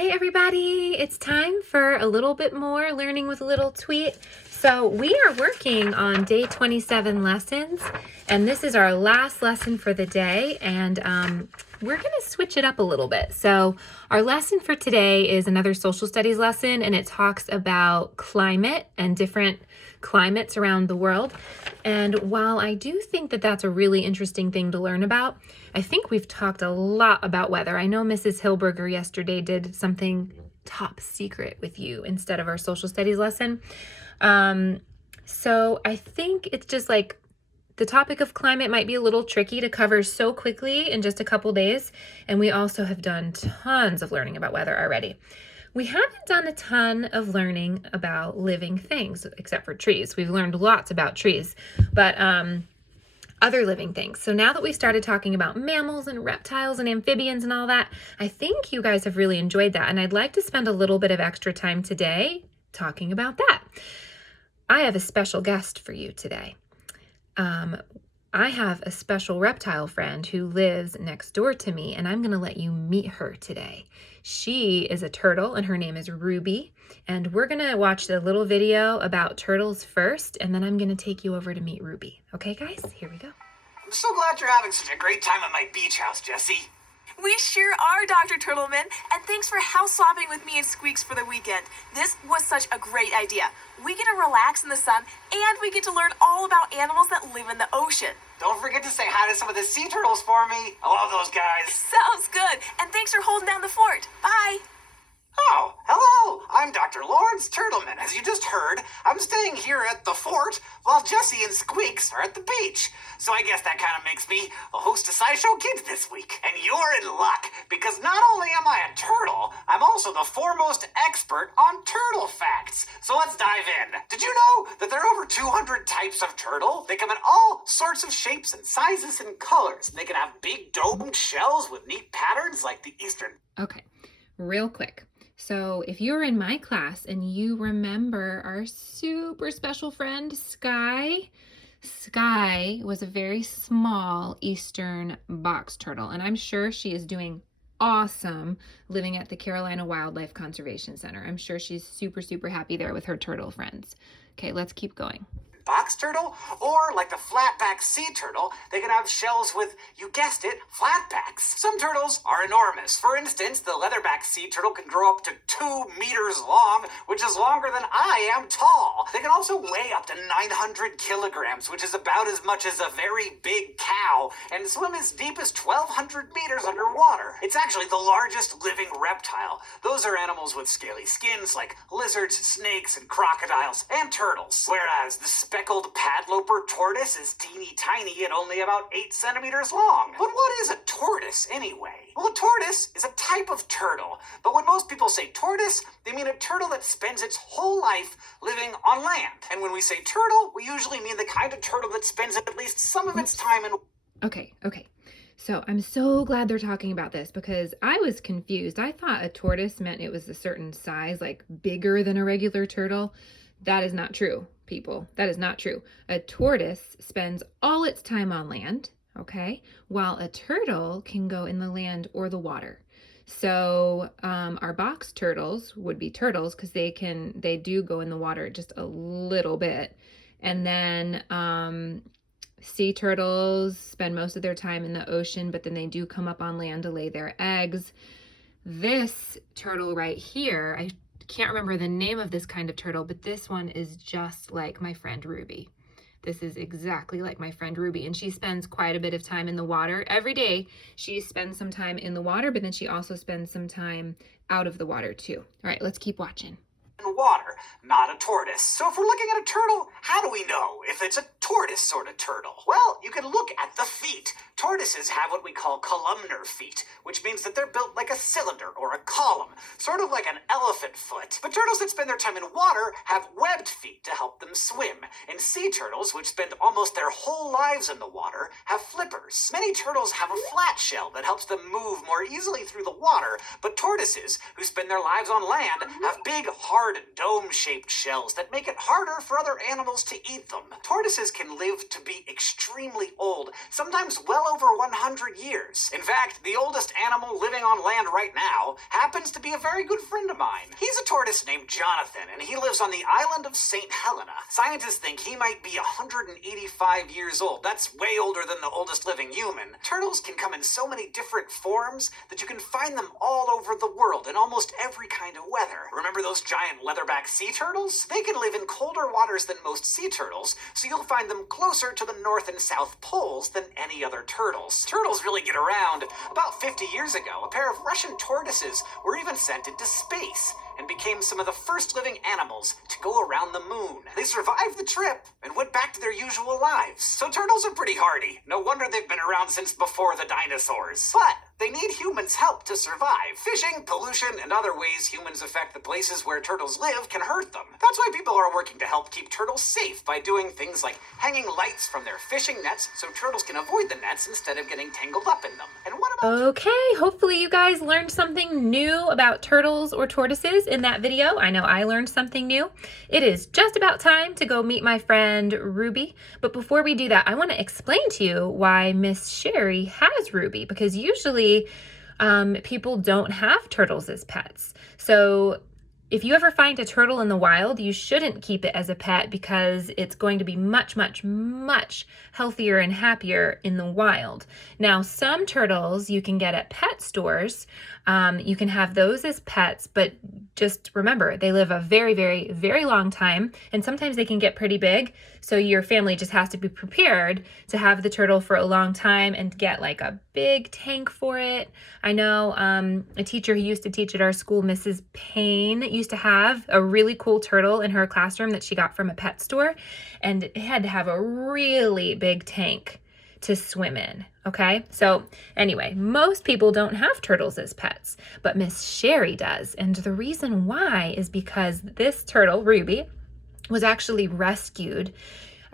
Hey everybody, it's time for a little bit more Learning with a Little Tweet. So we are working on day 27 lessons, and this is our last lesson for the day, and we're going to switch it up a little bit. So our lesson for today is another social studies lesson, and it talks about climate and different climates around the world. And while I do think that that's a really interesting thing to learn about, I think we've talked a lot about weather. I know Mrs. Hilberger yesterday did something top secret with you instead of our social studies lesson. So I think it's just like the topic of climate might be a little tricky to cover so quickly in just a couple days. And we also have done tons of learning about weather already. We haven't done a ton of learning about living things, except for trees. We've learned lots about trees, but other living things. So now that we started talking about mammals and reptiles and amphibians and all that, I think you guys have really enjoyed that. And I'd like to spend a little bit of extra time today talking about that. I have a special guest for you today. I have a special reptile friend who lives next door to me, and I'm going to let you meet her today. She is a turtle, and her name is Ruby, and we're going to watch a little video about turtles first, and then I'm going to take you over to meet Ruby. Okay, guys? Here we go. I'm so glad you're having such a great time at my beach house, Jessie. We sure are, Dr. Turtleman, and thanks for house swapping with me and Squeaks for the weekend. This was such a great idea. We get to relax in the sun, and we get to learn all about animals that live in the ocean. Don't forget to say hi to some of the sea turtles for me. I love those guys. Sounds good, and thanks for holding down the fort. Bye. Oh, hello! I'm Dr. Lawrence Turtleman. As you just heard, I'm staying here at the fort while Jessie and Squeaks are at the beach. So I guess that kind of makes me a host of SciShow Kids this week. And you're in luck, because not only am I a turtle, I'm also the foremost expert on turtle facts. So let's dive in. Did you know that there are over 200 types of turtle? They come in all sorts of shapes and sizes and colors. They can have big domed shells with neat patterns like the eastern. Okay, real quick. So if you're in my class and you remember our super special friend, Sky was a very small eastern box turtle, and I'm sure she is doing awesome living at the Carolina Wildlife Conservation Center. I'm sure she's super, super happy there with her turtle friends. Okay, let's keep going. Box turtle, or like the flatback sea turtle, they can have shells with, you guessed it, flatbacks. Some turtles are enormous. For instance, the leatherback sea turtle can grow up to 2 meters long, which is longer than I am tall. They can also weigh up to 900 kilograms, which is about as much as a very big cow, and swim as deep as 1,200 meters underwater. It's actually the largest living reptile. Those are animals with scaly skins like lizards, snakes, and crocodiles, and turtles. Whereas the speckled padloper tortoise is teeny tiny and only about 8 centimeters long. But what is a tortoise anyway? Well, a tortoise is a type of turtle. But when most people say tortoise, they mean a turtle that spends its whole life living on land. And when we say turtle, we usually mean the kind of turtle that spends at least some of its time in... Okay. So I'm so glad they're talking about this because I was confused. I thought a tortoise meant it was a certain size, like bigger than a regular turtle. That is not true, people. That is not true. A tortoise spends all its time on land, okay, while a turtle can go in the land or the water. So our box turtles would be turtles because they do go in the water just a little bit. And then sea turtles spend most of their time in the ocean, but then they do come up on land to lay their eggs. This turtle right here, I can't remember the name of this kind of turtle, but this one is just like my friend Ruby. This is exactly like my friend Ruby, and she spends quite a bit of time in the water. Every day she spends some time in the water, but then she also spends some time out of the water too. All right, let's keep watching. Water, not a tortoise. So if we're looking at a turtle, how do we know if it's a tortoise sort of turtle? Well, you can look at the feet. Tortoises have what we call columnar feet, which means that they're built like a cylinder or a column, sort of like an elephant foot. But turtles that spend their time in water have webbed feet to help them swim. And sea turtles, which spend almost their whole lives in the water, have flippers. Many turtles have a flat shell that helps them move more easily through the water, but tortoises, who spend their lives on land, have big, hard hard, dome-shaped shells that make it harder for other animals to eat them. Tortoises can live to be extremely old, sometimes well over 100 years. In fact, the oldest animal living on land right now happens to be a very good friend of mine. He's a tortoise named Jonathan, and he lives on the island of St. Helena. Scientists think he might be 185 years old. That's way older than the oldest living human. Turtles can come in so many different forms that you can find them all over the world in almost every kind of weather. Remember those giant leatherback sea turtles? They can live in colder waters than most sea turtles, so you'll find them closer to the North and South Poles than any other turtles. Turtles really get around. About 50 years ago, a pair of Russian tortoises were even sent into space and became some of the first living animals to go around the moon. They survived the trip and went back to their usual lives. So turtles are pretty hardy. No wonder they've been around since before the dinosaurs. But they need humans' help to survive. Fishing, pollution, and other ways humans affect the places where turtles live can hurt them. That's why people are working to help keep turtles safe by doing things like hanging lights from their fishing nets so turtles can avoid the nets instead of getting tangled up in them. And what about... Okay, hopefully you guys learned something new about turtles or tortoises in that video. I know I learned something new. It is just about time to go meet my friend Ruby. But before we do that, I want to explain to you why Miss Sherry has Ruby, because usually people don't have turtles as pets. So if you ever find a turtle in the wild, you shouldn't keep it as a pet because it's going to be much, much, much healthier and happier in the wild. Now, some turtles you can get at pet stores. You can have those as pets, but just remember, they live a very, very, very long time, and sometimes they can get pretty big. So your family just has to be prepared to have the turtle for a long time and get like a big tank for it. I know a teacher who used to teach at our school, Mrs. Payne, used to have a really cool turtle in her classroom that she got from a pet store, and it had to have a really big tank to swim in. Okay, so anyway, most people don't have turtles as pets, but Miss Sherry does. And the reason why is because this turtle, Ruby, was actually rescued.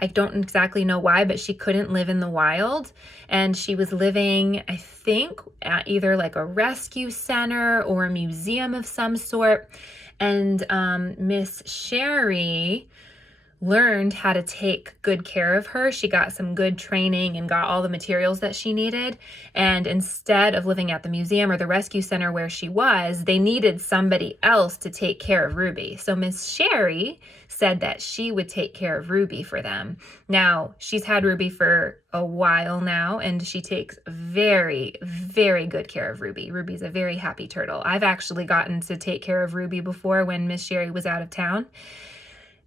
I don't exactly know why, but she couldn't live in the wild. And she was living, I think, at either like a rescue center or a museum of some sort. And Miss Sherry learned how to take good care of her. She got some good training and got all the materials that she needed. And instead of living at the museum or the rescue center where she was, they needed somebody else to take care of Ruby. So Miss Sherry said that she would take care of Ruby for them. Now, she's had Ruby for a while now, and she takes very, very good care of Ruby. Ruby's a very happy turtle. I've actually gotten to take care of Ruby before when Miss Sherry was out of town.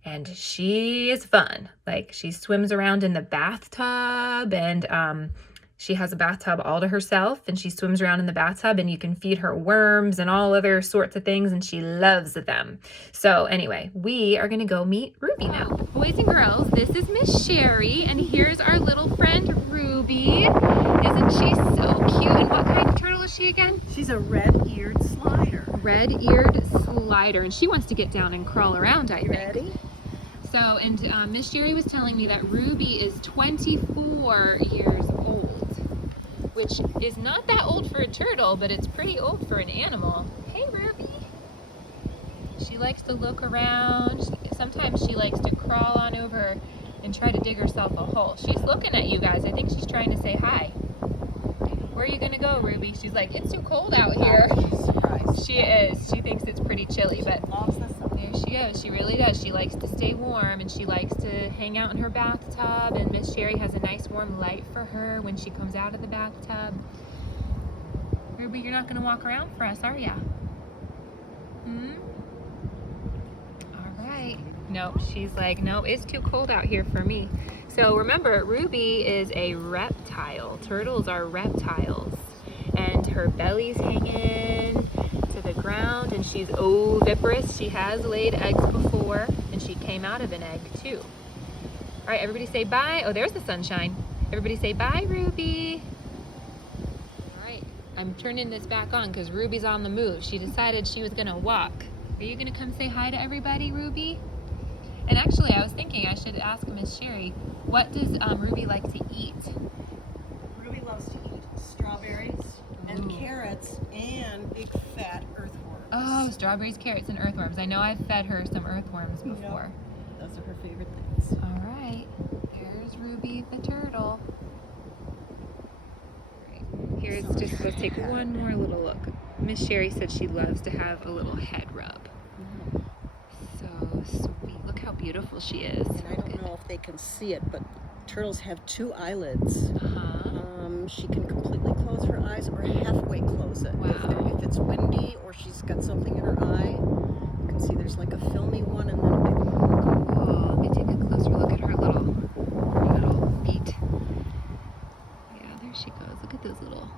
And she is fun. Like, she swims around in the bathtub, and she has a bathtub all to herself, and she swims around in the bathtub, and you can feed her worms and all other sorts of things, and she loves them. So anyway, we are gonna go meet Ruby now. Boys and girls, this is Miss Sherry, and here's our little friend Ruby. Isn't she so cute? And what kind of turtle is she again? She's a red-eared slider. Red-eared slider, and she wants to get down and crawl around, I think. Ready? So, and Miss Sherry was telling me that Ruby is 24 years old, which is not that old for a turtle, but it's pretty old for an animal. Hey, Ruby. She likes to look around. Sometimes she likes to crawl on over and try to dig herself a hole. She's looking at you guys. I think she's trying to say hi. Where are you gonna go, Ruby? She's like, it's too cold out here. She's surprised. She is. She thinks it's pretty chilly, but Loves the sun. there she goes. She really does. She likes to stay warm, and she likes to hang out in her bathtub, and Miss Sherry has a nice warm light for her when she comes out of the bathtub. Ruby, you're not going to walk around for us, are ya? All right. No, she's like, no, it's too cold out here for me. So remember, Ruby is a reptile. Turtles are reptiles. And her belly's hanging to the ground, and she's oviparous. She has laid eggs before, and she came out of an egg too. All right, everybody say bye. Oh, there's the sunshine. Everybody say bye, Ruby. All right, I'm turning this back on because Ruby's on the move. She decided she was gonna walk. Are you gonna come say hi to everybody, Ruby? And actually, I was thinking I should ask Miss Sherry, what does Ruby like to eat? Ruby loves to eat strawberries and carrots and big fat earthworms. Oh, strawberries, carrots, and earthworms. I know I've fed her some earthworms before. Those are her favorite things. All right, here's Ruby the turtle. All right, here's just, let's take one more little look. Miss Sherry said she loves to have a little head rub. So sweet. Look how beautiful she is. And I don't know if they can see it, but turtles have 2 eyelids. She can completely close her eyes or halfway close it. Wow. If it's windy or she's got something in her eye, you can see there's like a filmy one and then a big one. Cool. Let me take a closer look at her little feet. Yeah, there she goes. Look at those little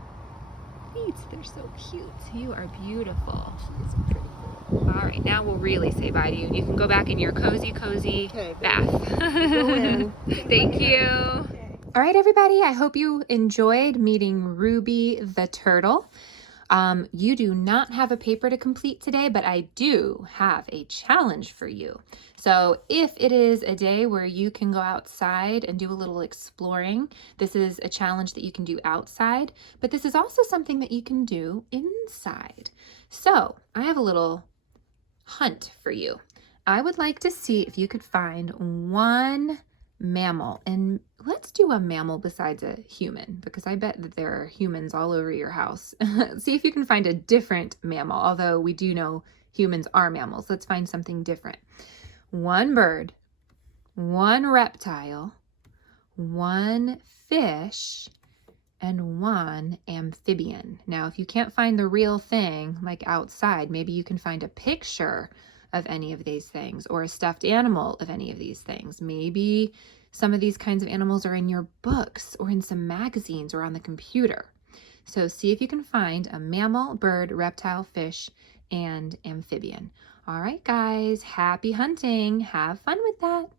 feet. They're so cute. You are beautiful. She's pretty cool. All right, now we'll really say bye to you. You can go back in your cozy Okay, bath. go in. Thank you. All right, everybody. I hope you enjoyed meeting Ruby the turtle. You do not have a paper to complete today, but I do have a challenge for you. So if it is a day where you can go outside and do a little exploring, this is a challenge that you can do outside, but this is also something that you can do inside. So I have a little hunt for you. I would like to see if you could find one mammal, and let's do a mammal besides a human, because I bet that there are humans all over your house. See if you can find a different mammal, although we do know humans are mammals. Let's find something different. One bird, one reptile, one fish, and one amphibian. Now, if you can't find the real thing, like outside, maybe you can find a picture of any of these things or a stuffed animal of any of these things. Maybe some of these kinds of animals are in your books or in some magazines or on the computer. So see if you can find a mammal, bird, reptile, fish, and amphibian. All right, guys, happy hunting. Have fun with that.